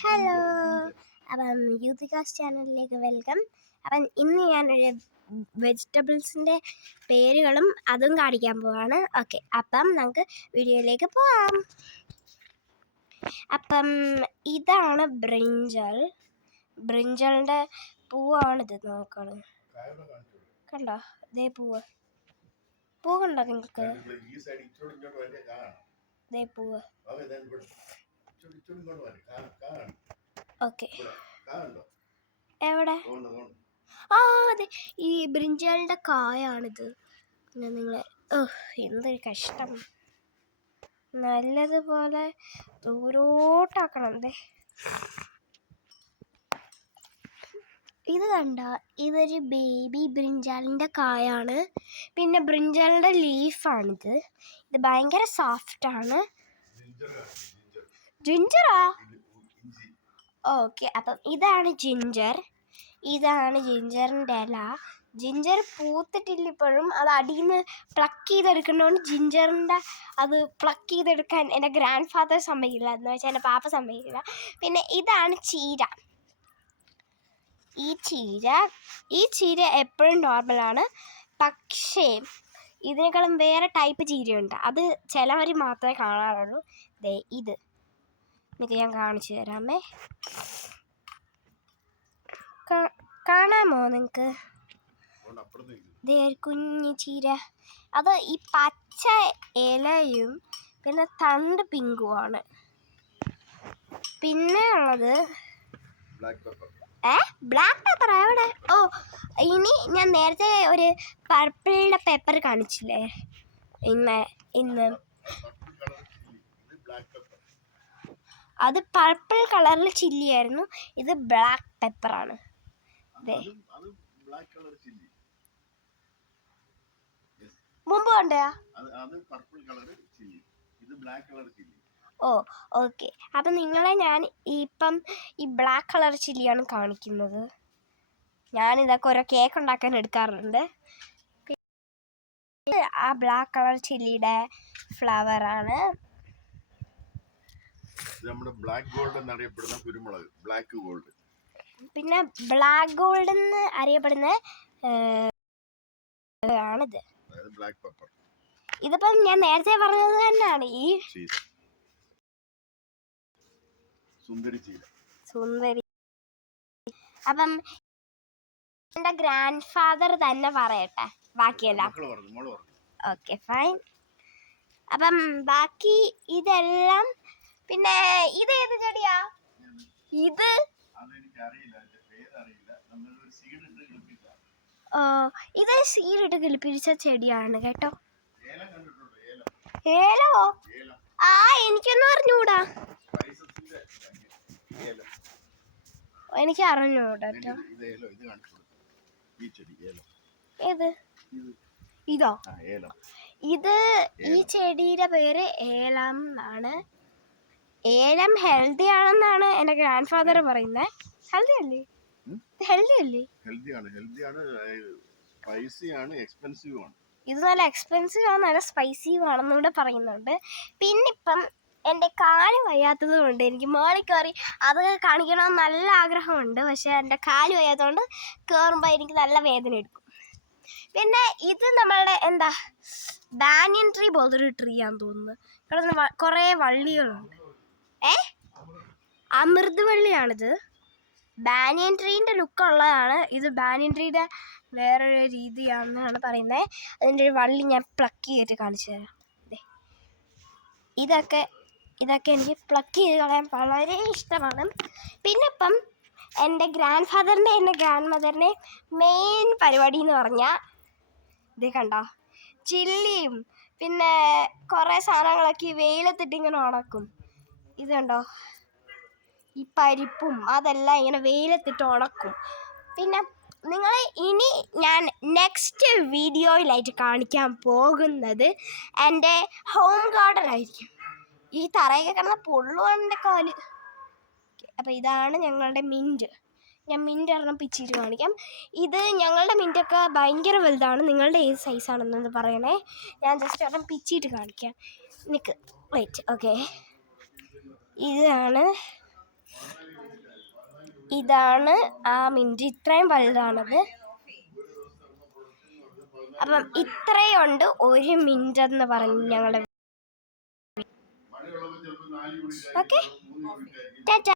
Hello, അപ്പം യൂത്തികാസ് ചാനലിലേക്ക് welcome. അപ്പം ഇന്ന് ഞാനൊരു വെജിറ്റബിൾസിൻ്റെ പേരുകളും അതും കാണിക്കാൻ പോവാണ്. ഓക്കെ, അപ്പം നമുക്ക് വീഡിയോയിലേക്ക് പോവാം. അപ്പം ഇതാണ് ബ്രിഞ്ചലിൻ്റെ പൂവാണിത്. നോക്കണം, കണ്ടോ? ഇതേ പൂവ് കണ്ടോ നിങ്ങൾക്ക്? ഇതേ പൂവ്. ഓക്കെ, എവിടെ? അതെ, ഈ ബ്രിഞ്ചാളിൻ്റെ കായാണിത്. നിങ്ങളെ എന്തൊരു കഷ്ടം. നല്ലതുപോലെ ദൂരോട്ടാക്കണം. ഇത് കണ്ട, ഇതൊരു ബേബി ബ്രിഞ്ചാളിൻ്റെ കായാണ്. പിന്നെ ബ്രിഞ്ചാളിൻ്റെ ലീഫാണിത്. ഇത് ഭയങ്കര സോഫ്റ്റാണ്. ജിഞ്ചറാ? ഓക്കെ, അപ്പം ഇതാണ് ജിഞ്ചറിൻ്റെ ഇല. ജിഞ്ചർ പൂത്തിട്ടില്ല ഇപ്പോഴും. അത് അടിയിൽ നിന്ന് പ്ലക്ക് ചെയ്തെടുക്കുന്നതുകൊണ്ട് ജിഞ്ചറിൻ്റെ അത് പ്ലക്ക് ചെയ്തെടുക്കാൻ എൻ്റെ ഗ്രാൻഡ് ഫാദർ സമ്മതിക്കില്ല, എന്ന് വെച്ചാൽ എൻ്റെ പാപ്പ സമ്മതിക്കില്ല. പിന്നെ ഇതാണ് ചീര. ഈ ചീര എപ്പോഴും നോർമലാണ്. പക്ഷേ ഇതിനേക്കാളും വേറെ ടൈപ്പ് ചീരയുണ്ട്. അത് ചിലവർ മാത്രമേ കാണാറുള്ളൂ. ഇത് എനിക്ക് ഞാൻ കാണിച്ചു തരാമേ. കാണാമോ നിങ്ങൾക്ക്? കുഞ്ഞു ചീര. അത് ഈ പച്ച ഇലയും പിന്നെ തണ്ട് പിങ്കുമാണ്. പിന്നെ ഉള്ളത് ബ്ലാക്ക് പെപ്പർ. എവിടെ? ഇനി ഞാൻ നേരത്തെ ഒരു പർപ്പിളിൻ്റെ പെപ്പർ കാണിച്ചില്ലേ ഇന്ന്. അത് പർപ്പിൾ കളറിൽ ചില്ലിയായിരുന്നു. ഇത് ബ്ലാക്ക് പെപ്പറാണ്. മുമ്പ് കണ്ടോ? ഓക്കെ. അപ്പം നിങ്ങളെ ഞാൻ ഇപ്പം ഈ ബ്ലാക്ക് കളർ ചില്ലിയാണ് കാണിക്കുന്നത്. ഞാനിതൊക്കെ ഓരോ കേക്ക് ഉണ്ടാക്കാൻ എടുക്കാറുണ്ട്. ആ ബ്ലാക്ക് കളർ ചില്ലിയുടെ ഫ്ലവറാണ്. നമ്മുടെ ബ്ലാക്ക് ഗോൾഡ് എന്നറിയപ്പെടുന്ന കുരുമുളക്, ബ്ലാക്ക് ഗോൾഡ്. പിന്നെ ബ്ലാക്ക് ഗോൾഡ് എന്ന് അറിയപ്പെടുന്ന ആണിത്, ബ്ലാക്ക് പെപ്പർ. ഇതിപ്പം ഞാൻ നേരത്തെ പറഞ്ഞത് തന്നെയാണ്. ഈ സുന്ദരി. അപ്പം എൻ്റെ ഗ്രാൻഡ് ഫാദർ തന്നെ പറയട്ടെ ബാക്കിയെല്ലാം. Okay, fine. അപ്പം ബാക്കി ഇതെല്ലാം. പിന്നെ ഇത് ഏത് ചെടിയാ? ഇത് സീഡിട്ട് കിളിപ്പിച്ച ചെടിയാണ് കേട്ടോ. ഏലോ? എനിക്കൊന്നും അറിഞ്ഞൂടാ. എനിക്ക് അറിഞ്ഞൂടാ കേട്ടോ. ഏത്? ഇതോ? ഇത് ഈ ചെടിയുടെ പേര് ഏലം എന്നാണ്. ഏലം ഹെൽത്തി ആണെന്നാണ് എൻ്റെ ഗ്രാൻഡ് ഫാദർ പറയുന്നത്. ഹെൽത്തി അല്ലേ? ഇത് നല്ല എക്സ്പെൻസീവ് ആണ്, നല്ല സ്പൈസീവ് ആണെന്നൂടെ പറയുന്നുണ്ട്. പിന്നിപ്പം എൻ്റെ കാല് വയ്യാത്തത് കൊണ്ട് എനിക്ക് മേളിൽ കയറി അത് കാണിക്കണമെന്ന് നല്ല ആഗ്രഹമുണ്ട്. പക്ഷേ എൻ്റെ കാല് വയ്യാത്തതുകൊണ്ട് കയറുമ്പോൾ എനിക്ക് നല്ല വേദന എടുക്കും. പിന്നെ ഇത് നമ്മളുടെ ബാനിയൻ ട്രീ പോലത്തൊരു ട്രീ ആണെന്ന് തോന്നുന്നു. ഇവിടെ കുറേ വള്ളികളുണ്ട്. അമൃതവള്ളിയാണിത്. ബാനിയൻ ട്രീൻ്റെ ലുക്കുള്ളതാണ്. ഇത് ബാനിയൻ ട്രീയുടെ വേറൊരു രീതിയാണെന്നാണ് പറയുന്നത്. അതിൻ്റെ ഒരു വള്ളി ഞാൻ പ്ലക്ക് ചെയ്തിട്ട് കാണിച്ചു തരാം. ഇതൊക്കെ എനിക്ക് പ്ലക്ക് ചെയ്ത് കളയാൻ വളരെ ഇഷ്ടമാണ്. പിന്നെ ഇപ്പം എൻ്റെ ഗ്രാൻഡ് ഫാദറിൻ്റെ എൻ്റെ ഗ്രാൻഡ് മദറിൻ്റെ മെയിൻ പരിപാടി എന്ന് പറഞ്ഞാൽ ഇത് കണ്ടോ, ചില്ലിയും പിന്നെ കുറേ സാധനങ്ങളൊക്കെ വെയിലത്തിട്ട് ഇങ്ങനെ ഉണക്കും. ഇത് കണ്ടോ, ഈ പരിപ്പും അതെല്ലാം ഇങ്ങനെ വെയിലത്തിട്ട് ഉണക്കും. പിന്നെ നിങ്ങളെ ഇനി ഞാൻ നെക്സ്റ്റ് വീഡിയോയിലായിട്ട് കാണിക്കാൻ പോകുന്നത് എൻ്റെ ഹോം ഗാർഡൻ ആയിരിക്കും. ഈ തറയൊക്കെ കിടന്ന പൊള്ളുവാണ് എൻ്റെ കാല്. അപ്പം ഇതാണ് ഞങ്ങളുടെ മിൻറ്റ്. ഞാൻ മിൻറ്റ് ഒരെണ്ണം പിച്ചിട്ട് കാണിക്കാം. ഇത് ഞങ്ങളുടെ മിൻറ്റൊക്കെ ഭയങ്കര വലുതാണ്. നിങ്ങളുടെ ഏത് സൈസാണെന്നത് പറയണേ. ഞാൻ ജസ്റ്റ് ഒരെണ്ണം പിച്ചിട്ട് കാണിക്കാം. വെയിറ്റ്. ഓക്കെ, ഇതാണ് ഇതാണ് ആ മിൻറ്റ്, ഇത്രയും വലുതാണത്. അപ്പം ഇത്രയുണ്ട് 1 മിൻറ്റ് എന്ന് പറഞ്ഞ് ഞങ്ങളുടെ. ഓക്കെ, ടാറ്റ.